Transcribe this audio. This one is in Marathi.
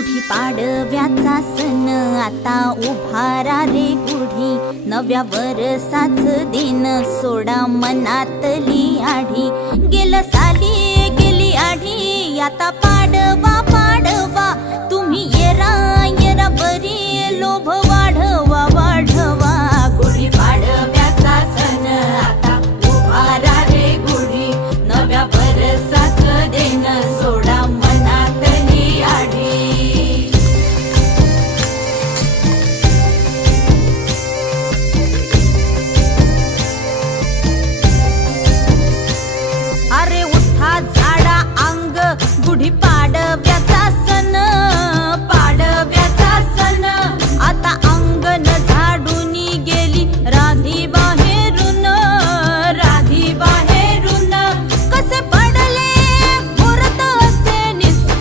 गुढी पाडव्याचा सण आता उभारा रे गुढी, नव्या वरसाच दिन सोडा मनातली आढी। गेलं साली गेली आढी, आता पाडवा पाडवा, तुम्ही येरा येरा बरी लोभ वाढवा वाढवा। गुढी पाडव्याचा सण आता उभारा रे गुढी, नव्या वरसाच दिन सोडा मनातली आढी। अरे उठा झाडा अंग, गुढी पाडव्याचा